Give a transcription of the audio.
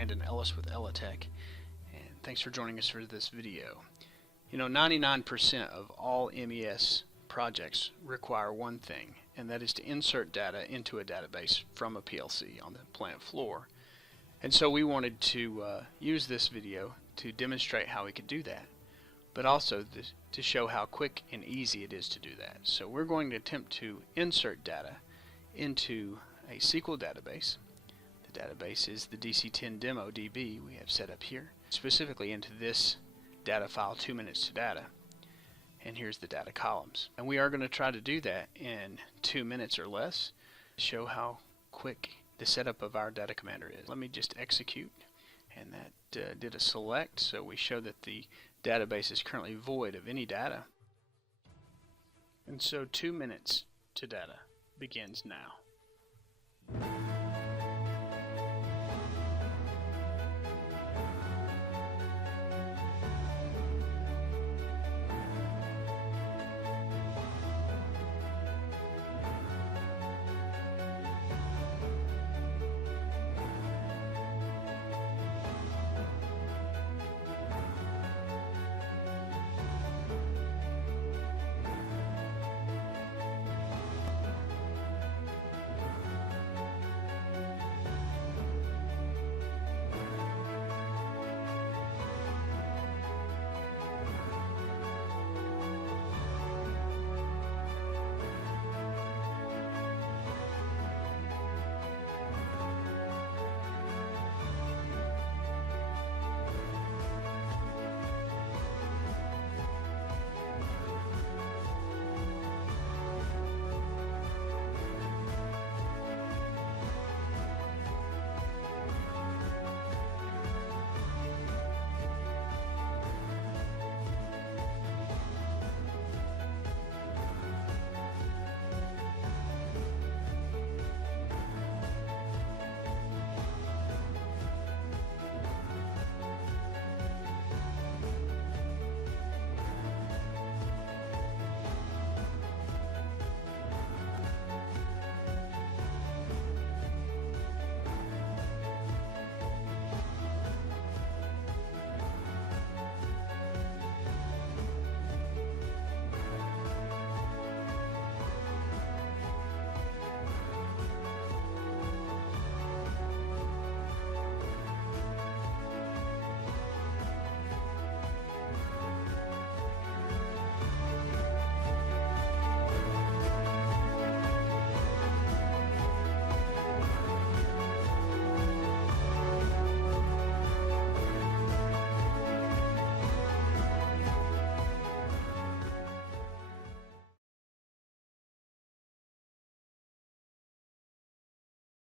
Brandon Ellis with Elitech, and thanks for joining us for this video. 99% of all MES projects require one thing, and that is to insert data into a database from a PLC on the plant floor. And so we wanted to use this video to demonstrate how we could do that, but also to show how quick and easy it is to do that. So we're going to attempt to insert data into a SQL database. The database is the DC10 demo DB we have set up here, specifically into this data file 2 minutes to data. And here's the data columns. And we are going to try to do that in 2 minutes or less to show how quick the setup of our data commander is. Let me just execute, and that did a select, so we show that the database is currently void of any data. And so 2 minutes to data begins now.